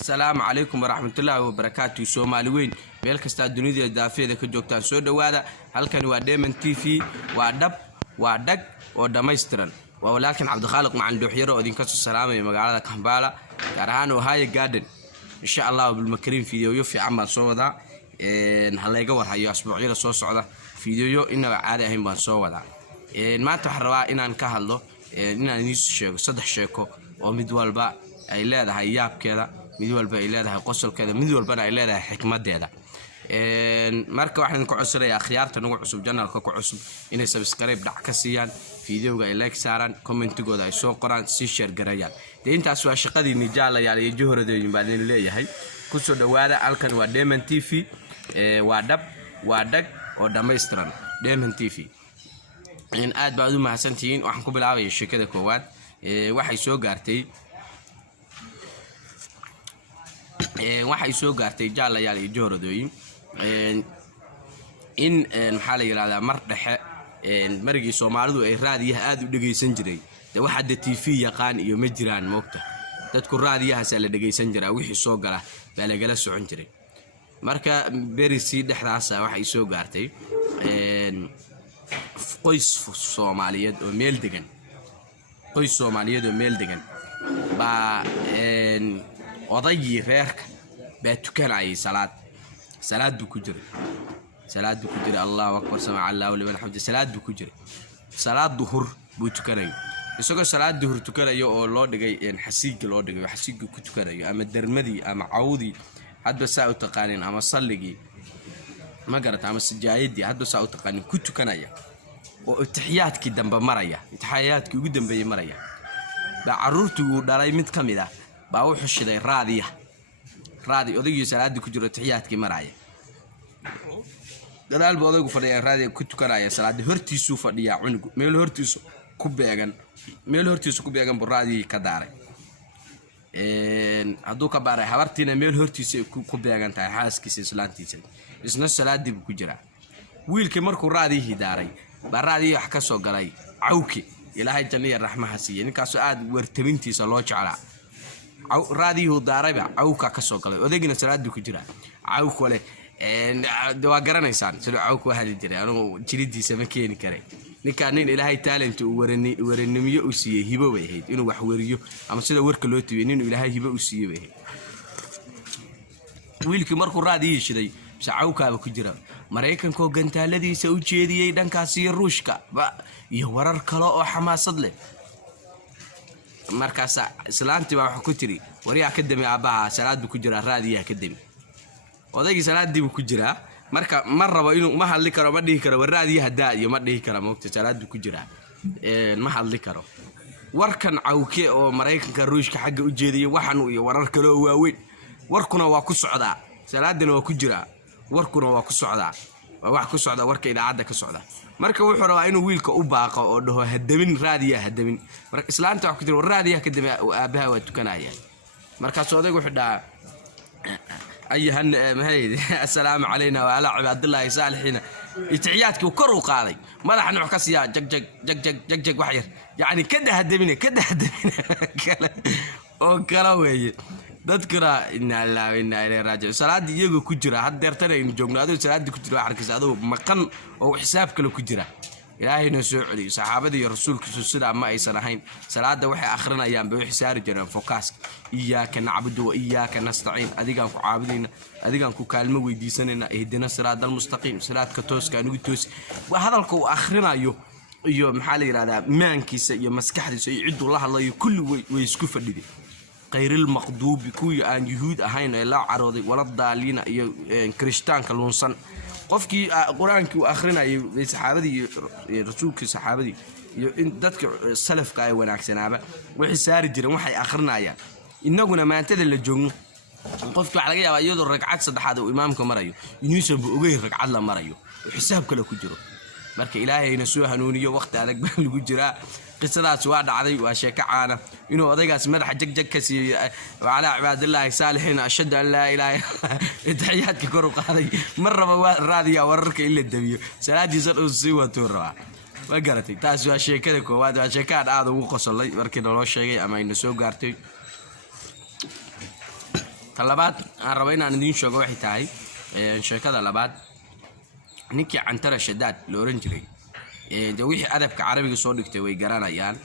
السلام عليكم ورحمة الله وبركاته. سومالي وين مeel kasta dunida daafeeda ka joogtaan soo dhawaada halkan waa Diamond TV waa dhag oo dhameystiran waa walaalkan Cabdikhaaliq macaan dhuuxyaro oo idinka soo salaamay magaalada Kampala gaar ahaan Ohio Garden insha Allah bil makariin fiidiyo fiican baan soo wadaa halayga warhayo asbuucyada soo socda fiidiyo inaga caadi ahayn baan soo wadaa maanta waxaan rabaa inaan ka hadlo inaan idin sheego saddex sheeko oo mid walba ay leedahay yaabkeeda mid walba ay leedahay qosolkeeda mid walbana ay leedahay xikmadeeda marka waxaan ku codsanayaa akhyaarta nagu cusub channelka ku cusub inay subscribe dhac ka siiyaan fiidiyoga ay like saaraan commentigooda ay soo qoraan si share gareeyaan intaas waa shaqadii nijaalayaal iyo juhradooyin baan leeyahay ku soo dhawaada halkan waa Diamond TV waa dhag oo dhameystiran Diamond TV in aad baad u mahadsantihiin waxaan ku bilaabay sheekada koowaad waxay soo gaartay jaalayaal iyo juhradooyin in maxaa la yiraahdaa mar dhexe margii Soomaalidu ay raadiyaha aad u dhageysan jiray waxa TV yaqaan iyo ma jiraan moogta dadku raadiyaha la dhageysan jiray wixii soo gala baa laga socon jiray marka berisi dhexdaas waxay soo gaartay qoys Soomaaliyeed oo meel degan ba odaygii reerka baa tukanayay salaad buu ku jiray Allahu akbar sama Allahu liman hamd salaad buu ku jiray salaad duhur buu tukanayay isagoo salaad duhur tukanayo oo loo dhigay xasiiga ku tukanayo ama darmadii ama cawdi hadba saa u taqaanin ama salligii ma garata ama sajaayadii hadba saa u taqaanin ku tukanaya oo taxiyaadkii dambe maraya taxiyaadkii ugu dambeeyay maraya ba caruurtu uu dhalay mid kamid ah baa wuxuu shiday raadi odagii salaadii ku jiro taxiyaadkii maraya gadaal baa odaygu fadhiya raadi ku tukanaya salaadii hortiisu fadhiya cunug meel hortiisu ku beegan buu raadi ka daaray hadduu ka baaray habartiina meel hortiisa ku beegan tahay xaaskiisa islaantiisa isna salaadii ku jira wiilkii markuu raadi hidaaray baa raadi wax ka soo galay cawki ilaahay jannada raxmaha siiyo ninkaas aad wartabintiisa loo jeclaa raadiyo daarayba cawka ka soo galay odaygina salaadii ku jira cawku leh waa garanaysaan sida cawku hali jiray anigu jiridiisa ma keeni karay ninka nin ilaahay talent uu waranimiyo u siiyay hibo way ahayd inuu wax wariyo ama sida warka loo tibiyo nin ilaahay hibo u siiyay way wiilkii markuu raadiyo shiday cawka ku jira Mareykanka gantaaladiisa u jeediyay dhankaas iyo Ruushka iyo warar kale oo xamaasad leh markaas islaantii baa wax ku tiri wariya akademi aabaha salaad ku jira raadiyaha akademi odaygii salaadii ku jira marka ma rabo inuu ma hadli karo ma dhihi karo raadiyaha daadiyo ma dhihi karo moogta salaad ku jira ma hadli karo warkan cawke oo Mareykanka Ruushka xagga u jeediyay waxan iyo warar kale oo waaweyn warkuna waa ku socdaa salaadina waa ku jira warkuna waa ku socdaa wax ku socda warka ilaacada ka socda marka wuxuu rabaa inuu wiilka u baaqo oo dhaho hadamin raadiyaha marka islaanta wax ku jiro raadiyaha kadib aabaha waa tukanaya marka odaygu wuxuu dhahaa ayahan mahayid assalaamu alayna wa ala ibadillahi saalihiina itiyaadku kor u qaaday madaxna wax ka siya jag wax yar yaani kada hadamin oo kala weeye dadkuna inna lillahi wa inna ilayhi raaji'uun salaadii iyagu ku jira hadeertan ay joognaado salaadii ku jira arkaysa adoo maqan oo xisaab kale ku jira ilaahayna soo celiyo saxaabada iyo rasuulkiisu sida ma aysan ahayn salaada waxay akhrinayaan bay xisaari jireen focus iyyaka na'budu wa iyyaka nasta'iin adigaan ku caabudayna adigaan ku kaalmo weydiisanayna ihdina siraatal mustaqim siraadka tooska anigu toos waa hadalka uu akhrinayo iyo maxaa la yiraahdaa maankiisa iyo maskaxdiisa iyo cid uu la hadlayo kulli way isku fadhideen غير المقدوب كوي أن يهود أهين لا عروضي ولا الضالين كريستيان كلونسن قفكي قرآن كي وآخرنا يسحابدي رسولك سحابدي دتك السلف كاي وناكسن عبا وحي ساري جرا وحي آخرنا يا إننا ما أنتدل للجون قفكي على جاي يدور ركعات صدحات وإمامكم مريو ينسب بأوجه ركعات لا مريو وحساب كله كجرو مرك إلهي نسوها نونية وقت هذاك بالجرا قصة سواد عادي وأشياء عانة إنه أضيق مدح جك كسي وعلى عباد الله صالحين أشهد أن لا إله تحياتك كروق هذه مرة راضية ورك إلا الدبيو سلادي صار أسوة تورا وقرتي تاسو أشياء كذا كواد أشياء كان هذا وقص الله وركنا الله شيء أما إنه سو قرتي طلبات الربعين عن دين شو واحد تاعي شركة طلبات نكي عنترة شداد لورنجري دويح أدب كعربي صورك توي جرانا يان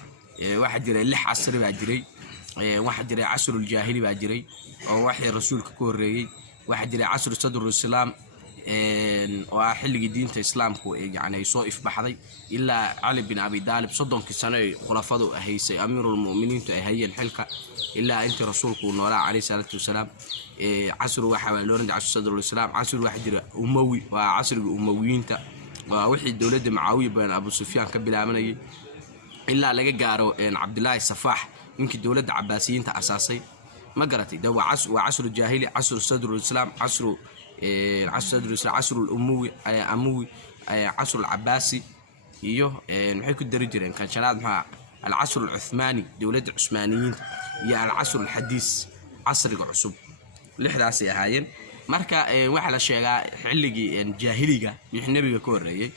واحد جري لح عصر باجري واحد جري عصر الجاهلي باجري أو واحد رسول كوري واحد جري عصر صدر الإسلام وحل جديد الإسلام يعني يصوف بحضي إلا علي بن أبي طالب صدق كسنة خلفاء هيسي أمير المؤمنين هي الحلقة إلا أنت رسولك ونورا عليه الصلاة والسلام عصر واحد لورنج عصر صدر الإسلام عصر واحد أموي وعصر الأمويين ووحي الدولة معاوية بين أبو سفيان كبير عمني إلا لقى جارو عبد الله السفاح يمكن دولة عباسيين أساسي ما قرأتي ده وعصر الجاهلي عصر صدر الإسلام عصر صدر الإسلام عصر الأموي عصر العباسي إيوه نحكي الدرجين كان شناد مع العصر العثماني دولة عثمانيين يا العصر الحديث عصر العصب لحداثي هاين marka waxa la sheegaa xilligii jaahiliga wixii nabiga ka horeeyay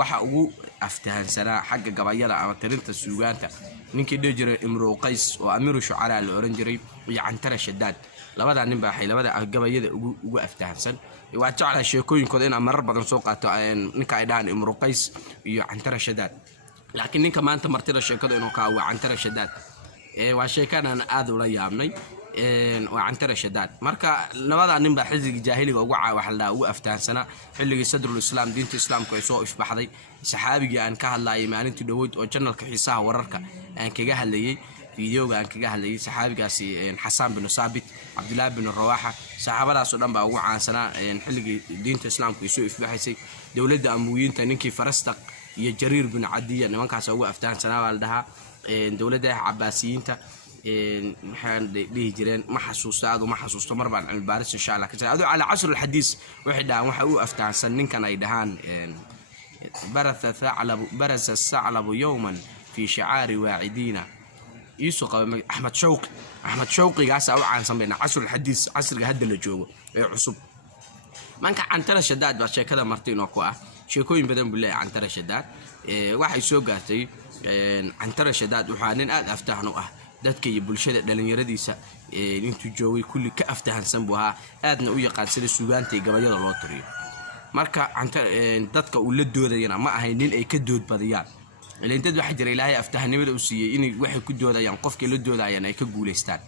waxa ugu aftahansanaa xagga gabayada ama tirinta suugaanta ninkii dhijray imru qays oo amiru shucara la oran jiray iyo cantara shadaad labada nin baa labada gabayada ugu aftahansan waa jecel sheekooyinkooda in marar badan soo qaato ninka ay dhahan imru qays iyo cantara shadaad laakiin ninka maanta martida sheekada inuu ka waa cantara shadaad waa sheekana aad u la yaabnay وعنتر شداد مركا لماذا نبى حزب جاهلي وقع وحلا وقفتان سنة حلقي صدر الإسلام دين الإسلام كويسو إف بحضي سحابي عن كهلا يمانين تدوّد وجنة الكحيسة ورركا عن كجهل لي فيديو عن كجهل لي سحابي قاسي حسان بن ثابت عبد الله بن الرواحة سحابة لا صدام بقى وقع سنة حلقي دين الإسلام كويسو إف بحسي دولة أمويين تنكي فرستق يجرير بن عدية نمان كاسو وقفتان سنة والدها دولة عباسيين محل بيجرين ما حسوس هذا ما حسوس مربع عن البارس إن شاء الله كذا هذا على عصر الحديث واحد وحقو أفتح سنين كان يدهان برز الثعلب يوما في شعار واعدين يسوق أحمد شوقي قاس أو عن سمينا عصر الحديث عصر جهد اللي جوا عصب من كان عن ترى شداد بس كذا مرتين وقوع شيكوين بدن بالله عن ترى شداد واحد يسوق قاتي عن ترى شداد وحانين أفتح dadka iyo bulshada dhalinyaradiisa intuu joogay kulli ka aftahansan buu ahaa aadna u yaqaan sida suugaanta iyo gabayada loo tiriyo marka dadka uu la doodayna ma ahayn nin ay ka dood badiyaan ileen dad waxa jira ilaahay aftahanimada uu siiyay in waxay ku doodayaan qofkii la doodayaan ay ka guuleystaan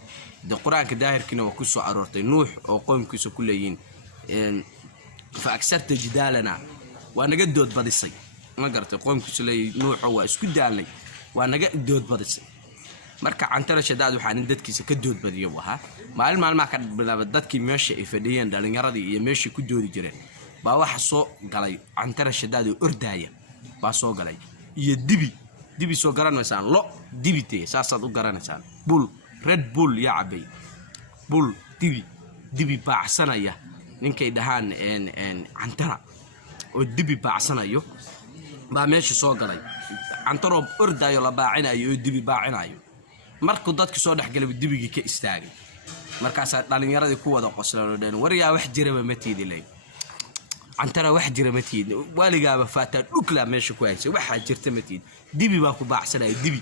quraanka daahirkiina waa ku soo aroortay nuux oo qoomkiisa ku leeyiin fa aksarta jidaalana waa naga dood badisay ma gartay qoomkiisa leeyahay nuux waa isku daalay waa naga dood badisay marka cantara shadaad waxaan dadkiisa ka dood badiyo waxa maalmaha ka bilaabay dadkii meesha ay fadhiyeen dhalinyaradii iyo meeshii ku doodi jireen baa waxa soo galay cantara shadaad oo ordaaya baa soo galay iyo dibi soo garanaysan lo dibite saasaad u garanaysan bull red bull ya cabay bull dibi baacsanaya ninkay dhahaan cantara oo dibi baacsanayo baa meesha soo galay cantaro ordaayo la baacinayo oo dibi baacinayo markuu dadku soo dhaxgalay dibigi ka istaagay markaas dhalinyaradii ku wada qoslaan wariyaa wax jiraba ma tiidilay cantara wax jira ma tiid waligaaba faataa dhukla meesha ku haysay waxa jirta ma tiid dibi baa ku baacsanay dibi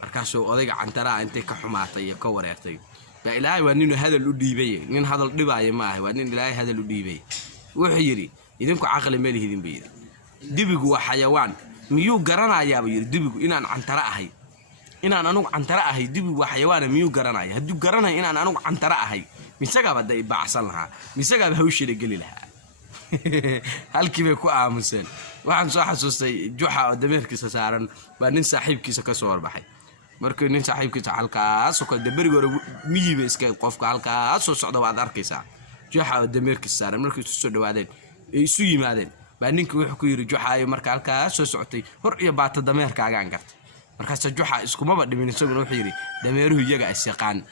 markaas odayga cantara intay ka xumaatay ka wareertay ba ilaahay waa nin hadal u dhiibay nin hadal dhibaayo ma aha waa nin ilaahay hadal u dhiibay wuxuu yiri idinku aqal ma lihidin bayda dibigu waa xayawaan miyuu garanayaa yiri dibigu inaan cantara ahay inaan anugu cantara ahay dibi waa xayawaan miyuu garanaya haduu garanay inaan anugu cantara ahay misaga baday baacsan lahaa misaga hawshida gali lahaa halkii bay ku aamuseen waxaan soo xasuustay juxa oo dameerkiisa saaran baa nin saaxiibkiisa ka soo warbaxay markii nin saaxiibkiisa halkaas oo dabariga hore miyiba iska qofka halkaas soo socda waad arkaysaa juxa oo dameerkiisa saaran markii soo dhawaadeen ay isu yimaadeen baa ninka wuxuu ku yiri juxa ay marka halkaas soo socotay hor iyo baata dameerkaaga aan gartay markaas juxa iskuma dhimin isaguna wuxuu yiri dameeruhu iyaga asqaan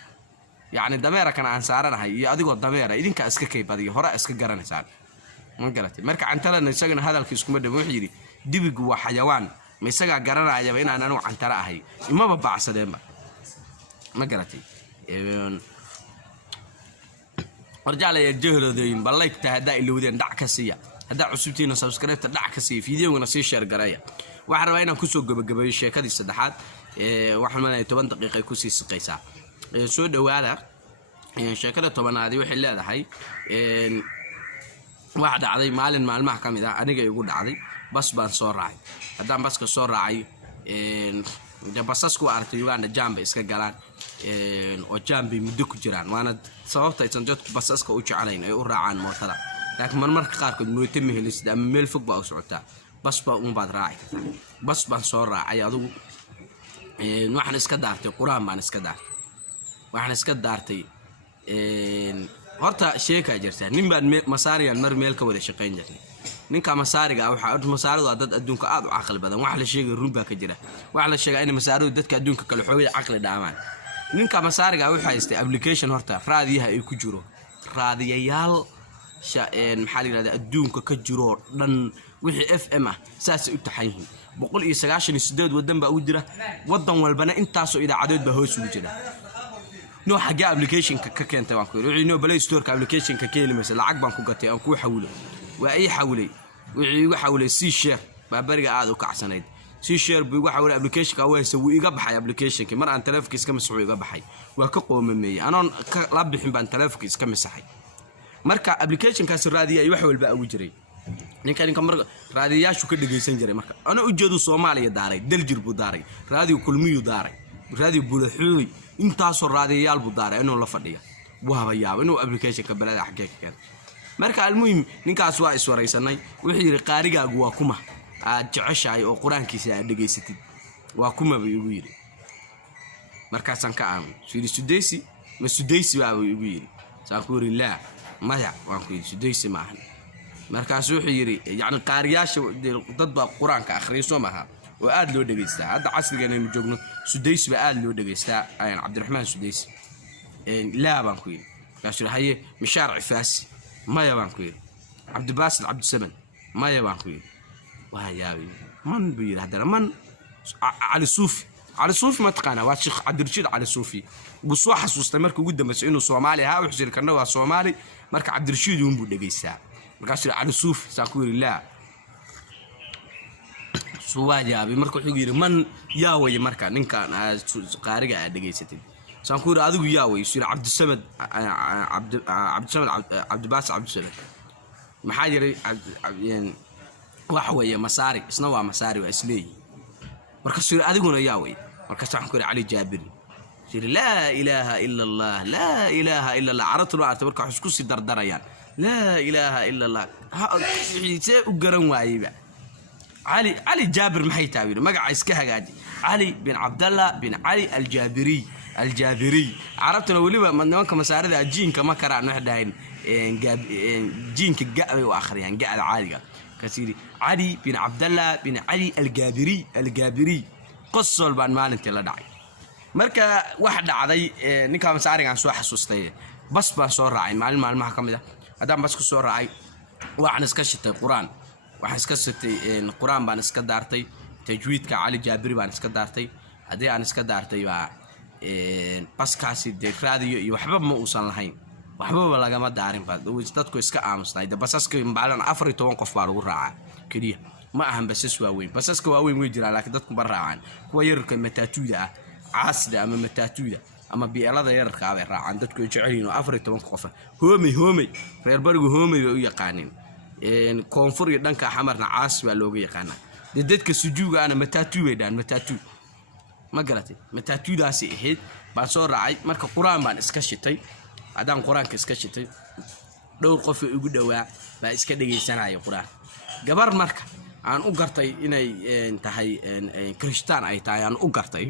yaani dameera kana aan saaranahay iyo adigoo dameera idinka iska kaybadiyo hore iska garanaysaan ma garatay marka cantalana isagana hadalka iskuma dhimin wuxuu yiri dibigu waa xayawaan ma isaga garanaya inaan anu cantara ahay imaba baacsadeenba ma garatay warjaalay jahladeen balayta hada ilowdeen dhac ka siiya hada cusubtiina subscribe dhac ka siiya fiidiyoona si share garaya waxaan rabaa inaan ku soo gabagabeeyo sheekadii saddexaad waxaan maleeyahay 10 daqiiqo ku sii shaqeysaa soo dhawaada sheekada tobanaadi waxay leedahay waxa dhacday maalin maalmaha kamid ah aniga igu dhacday bas baan soo raacay hadaan baska soo raacay basasku aragtay Uganda jamba iska galaan oo jambi muddo ku jiraan waana sababta aysan dadku basaska u jecelayn ay u raacaan mootada laakiin marmarka qaarkood mooto ma helisida ama meel fog baa u socotaa bas baa baad raacay bas baan soo raacay adigu waxaan iska daartay quraan baan iska daartay waxaan iska daartay horta sheeka jirta nin baan masaariyan mar meel ka wada shaqeyn jirnay ninka masaariga waxa masaaridu dad adduunka aad u aqal badan waxa la sheegay run baa ka jira waxa la sheegay in masaaridu dadka adduunka kala xoogay aqal dhaamaan ninka masaariga waxa haystay application horta raadiyaha ay ku jiro raadiyayaal maxaa la yiraahdaa adduunka ka jiro dhan wixii FM ah saas u taxayeen 198 wadan baa u jira wadan walbana intaas oo idaacadood baa hoos ugu jira noo xaga application ka keentay waan ku yiri inoo Play Store ka application ka keelimaysa lacag baan ku gatay aan ku xawilo waa ay xawilay wixii igu xawilay si share baa bariga aad u kacsanayd si share buu igu xawilay application ka weeyso wuu iga baxay application ki mar aan taleefankiisa ka masxuu iga baxay waa ka qoomameeyay anoon la bixin baan taleefankiisa ka masaxay marka application kaas raadiyo ay wax walba ugu jiray ninka mar raadiyaashu ka dhageysan jiray marka ana u jeedo Soomaaliya daaray daljir buu daaray raadiyo kulmiyo daaray raadiyo bulaxooy intaasoo raadiyaal buu daaray inuu la fadhiyo waaba yaab inuu application ka balada xaqiiqad marka almuhim ninkaas waa iswaraysanay wixii yiri qaarigaagu waa kuma aad jeceshahay oo quraankiisa aad dhageysatid waa kuma bay ugu yiri markaasan ka aamin sudeysi baa ugu yiri saan ku yiri la maya waan ku yiri sudeysi maahan markaas wuxuu yiri yani qaariyaasha dad baa quraanka akhriiso maaha oo aad loo dhageystaa hadda casrigan aynu joogno sudeysi baa aad loo dhageystaa ayaan Cabdiraxmaan Sudeysi la baan ku yiri kaasoo haye mishaar cifaasi maya baan ku yiri Cabdibaasil Cabdisaman maya baan ku yiri waa yaabi man biir hadana man على صوفي ما تقانا واشيخ عبد الرشيد على صوفي بصوا حسوسته markii ugu dambeysay inuu Soomaali ahaa wuxuu jiri karna waa Soomaali marka Cabd Rashid uu dhageysaa markaas على صوفي saakuri la suwaajabi markuu wuxuu yiri man yaa way marka ninkan qaariga aad dhageysatay saakuri adigu yaa way sir Cabd Samad Cabdibaas Cabd Samad maxaa jiray wax weeye masaari isna waa masaari waa isleey marka sir adiguna yaa way marka saxan ku Ali Jaabir sir la ilaaha illa Allah aratu arta marka wax isku si dardarayaan la ilaaha illa Allah wixii u garan waayba Ali Jaabir maxay taawir magaca iska hagaaji Ali bin Abdullah bin Ali al-Jabiri arabtuna waliba nimanka masaarida ajiinka ma karaan wax dhahayn jiinka gaabay oo akhriyaan gaada caadiga كثير علي بن عبد الله بن علي الجابري قصول بان مالنتي لا دحاي marka wax dhacday ninka masaarigan soo xasuustay bas baa soo raacay maalmaha kamida hadaan bas ku soo raacay waxaan iska shitay quraan baan iska daartay tajwiidka Ali Jaabiri baan iska daartay hadii aan iska daartay waa baskaasi raadiyo iyo waxba ma uusan lahayn waxba laga ma daarin baad dadku iska aamusnay basaska baalan 14 qof baa lagu raacay kaliya ma ahan basas waaweyn basaska waaweyn way jiraan laakiin dadku barraacaan kuwa yarka mataatuuda caasida ama mataatuuda ama bielada yarka ay raacaan dadku jeceliin 14 qof hoomay reer barigu hoomay u yaqaaneen koonfur iyo dhanka xamarna caas baa looga yaqaanaa dadka sujuuga ana mataatu way dhaan mataatu ma garatay mataatuudaasi ahayd baan soo raacay marka quraan baan iska shitay adaan quraanka iska shitay dhowr qof ugu dhawaa baa iska dhageysanaya quraan gabar marka aan u gartay inay tahay Kristaan ay tahay aan u gartay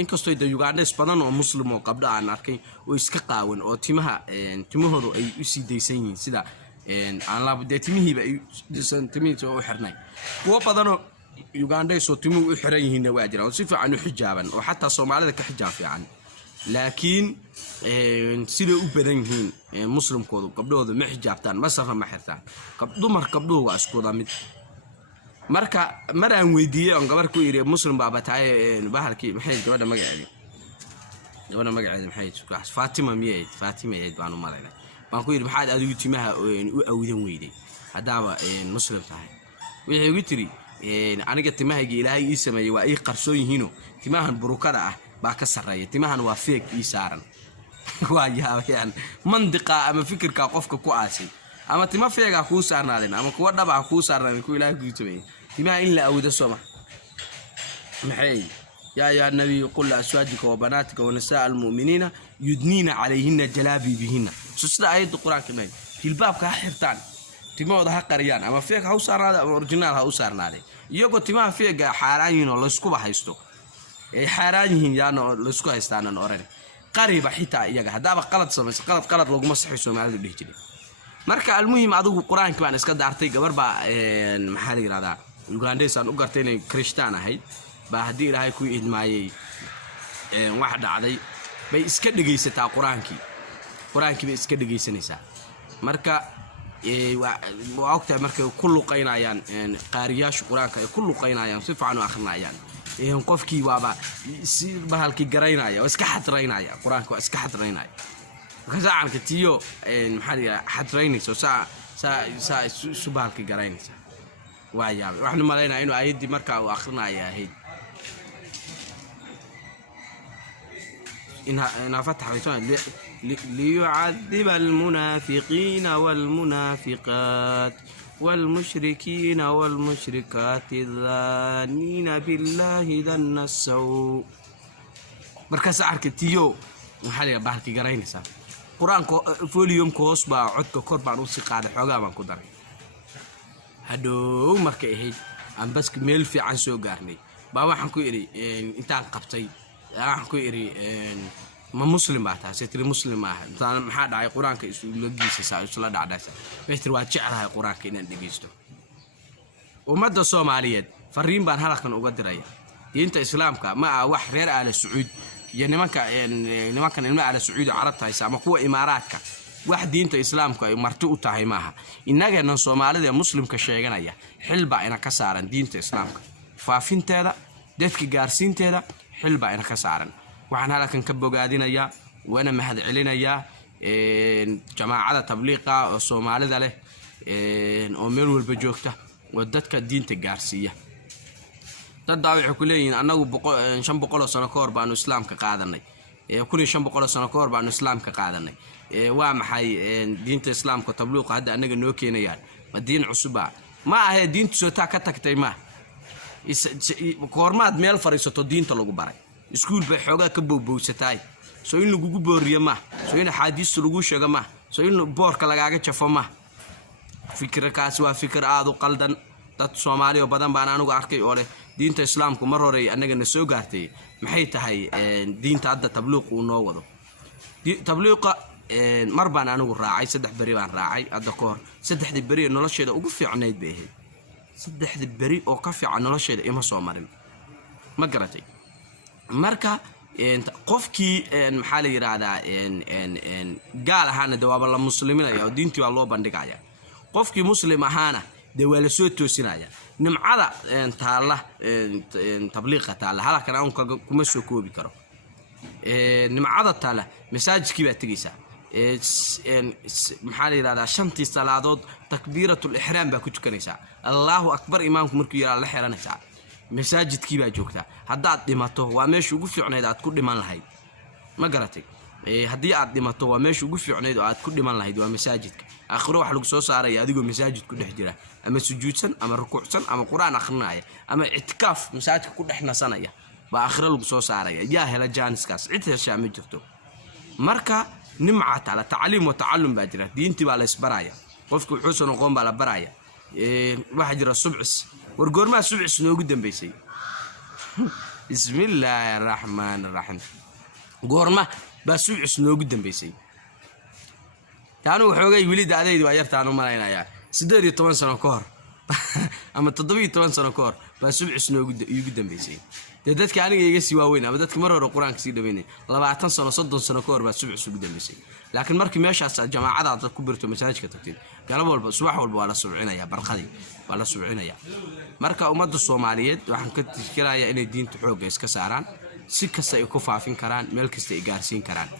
inkastoo ay Uganda badan oo muslim oo qabda aan arkay oo iska qaawan oo timahoodu ay u sii deysan yihiin sida aan la timihii ba timihii oo xirnay kuwa badan oo Uganda soo timuhu u xiran yihiin waa jiraan oo si fiican u xijaaban oo xataa Soomaalida ka xijaab fiican laakiin sida u badan yihiin muslimkoodu gabdhoodu ma xijaabtaan masarna ma xirtaan gabdhuhu waa isku mid marka maraan weydiiyay on gabar ku yiri muslim baa tahay bahalkii maxay gabadha magaceeda maxay Fatima baan u maleynaa baan ku yiri maxaad adigu timaha u awdan weyday hadaba muslim tahay wixii ugu tiri aniga timahayga Ilaahay ii sameeyay waa ii qarsoon yihiin timahan burukada ah baa ka sareeyay timahan waa fake ii saaran ويا منطقة أما فكر كقفك كواسي أما تما فيها كوسارنا لنا أما كوا دبع كوسارنا كوا لا كوتمين تما إلا أود السما محي يا النبي قل لأزواجك وبناتك ونساء المؤمنين يدنين عليهن جلابي بهن سوسنا آية القرآن كمان في الباب كحرتان تما وضح قريان أما فيها كوسارنا أورجينال كوسارنا لي يوكو تما فيها حارين ولا سكوب حيستو حارين يعني لسكو هيستانا نورين قريبة حتى يجا هذا بقلت سمس قلت لو مسح يسوي معه بيجري مركا المهم عدو القرآن كمان اسكت عرتي قبر با محلي هذا الجرانديس أنا أقرتني كريستانا هاي بهدي لهاي كوي إدماي واحد عادي بيسكت دقيسة تاع قرآن كي بيسكت دقيسة نساء مركا وقتها مركا كله قينا يعني قارياش قرآن كله قينا يعني صفة عنه آخرنا يعني qofkii waaba si bahalkii garaynaya oo iska xadraynaya quraanka iska xadraynaya gazaanka tiyo maxaa xadraynayso saa subahalkii garaynaysa waayaab waxaan maleynaa inuu ayadii markaa uu akhrinayo ahayd إنها فتح ليعذب المنافقين والمنافقات والمشركين والمشركات الظانين بالله ظن السوء مركز عركتيو محلي بحكي قرينسا قرآن فوليوم كوس با عدك كوربان وسقاد حوغا بان كدر هادو مركي هيد ام بس ميل في عن سو غارني با waxaan ku iri intaan qabtay waxaan ku iri ما مسلم بعتها ستري مسلم واحد ما حد عاي قرآن كيسو لقيس سا يسلا دعداسا بيتر واجعها قرآن كينا دقيستو ومدى الصوماليات فرين بان هلا كان أقدرية أنت إسلامك ما واحد غير على السعود يعني ما كان الماء على السعود عربتها يسمى قوة إماراتك واحد أنت إسلامك مرتوء تاعي معها إنك أن الصومالية مسلم كشيء حلبة أنا كسارا دينت إسلامك فافين تلا دتك جارسين تلا حلبة أنا كسارا waxaan halkan ka bogaadinayaa wana mahad celinaya jamaacada tabliiqa oo Soomaalida leh oo meel walba joogta oo dadka diinta gaarsiiya dad waxay ku leeyihiin anagu 500 sano ka hor baan islaamka qaadanay 1500 sano ka hor baan islaamka qaadanay waa maxay diinta islaamka tabliiqa hadda anaga noo keenayaan ma diin cusub ma aha diintu soo ta ka tagtay ma koormaad meel fariisato diinta lagu baray iskuul bay xogaa ka boobowsatay soo in lagu booriyo ma soo in xadiis lagu sheego ma soo in boorka lagaaga jafo ma fikirkaas waa fikir aad u qaldan dad Soomaaliya badan baan anigu arkay oo leh diinta islaamku mar hore anaga na soo gaartay maxay tahay diinta hadda tabliiq uu noo wado tabliiqa mar baan anigu raacay 3 bari baan raacay hadda ka hor 3 bari nolosheeda ugu fiicnayd bay ahayd 3 bari oo ka fiican nolosheeda ima soo marin ma garatay marka qofkii maxaa la yiraahdaa gaal ahaana dawaaba la muslimiinaya oo diintii waa loo bandhigaya qofkii muslim ahaana dawaa la soo toosinaya nimcada taala tabliiqa taala halkan aan kuma soo koobi karo nimcada taala masaajidkii baa tagaysaa maxaa la yiraahdaa shantii salaadood takbiiratul ihraam baa ku tukanaysaa Allahu akbar imaamku markuu yiraahdo la xiranaysaa masaajidkii baa joogta haddaad dhimato waa meesha ugu fiicneed aad ku dhiman lahayd ma garatay haddii aad dhimato waa meesha ugu fiicneed oo aad ku dhiman lahayd waa masaajidka aakhiro wax lagu soo saaray adigoo masaajid ku dhex jira ama sujuudsan ama rukuucsan ama quraan akhrinaya ama itikaaf masaajidka ku dhex nasanaya ba aakhiro lagu soo saaray yaa hela jaaniskaas cid hesha ma jirto marka nimca taala tacliim wa ta'allum baa jira diintii baa la isbaraya qofku wuxuu soo noqon baa la baraya waxa jira subcis ورجورما سبع سنوك دمبيسي بسم الله الرحمن الرحيم جورما بسبع سنوك دمبيسي كانوا حوجي وليد عديد وعيرتانو ملاينا يا سدري 8 سنة كور أما تضبي 8 سنة كور بسبع سنوك دمبيسي dadka aniga iga sii waaweyn ama dadka mar hore quraanka sii dhaweynay 20 sano 30 sano ka hor baa subax sugu dambeysay laakiin markii meeshaas jamaacada aad ku birto masaajidka tagtid galab walba subax walba waa la subcinaya barqadii waa la subcinaya marka ummadda Soomaaliyeed waxaan ka tikirayaa inay diinta xoog iska saaraan si kasta ay ku faafin karaan meel kasta ay gaarsiin karaan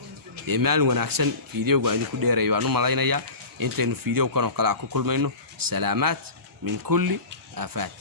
maalin wanaagsan fiidiyowga aan ku dheereeyo waan u malaynayaa intaynu fiidiyow kan oo kale ku kulmayno salaamaat min kulli aafaat.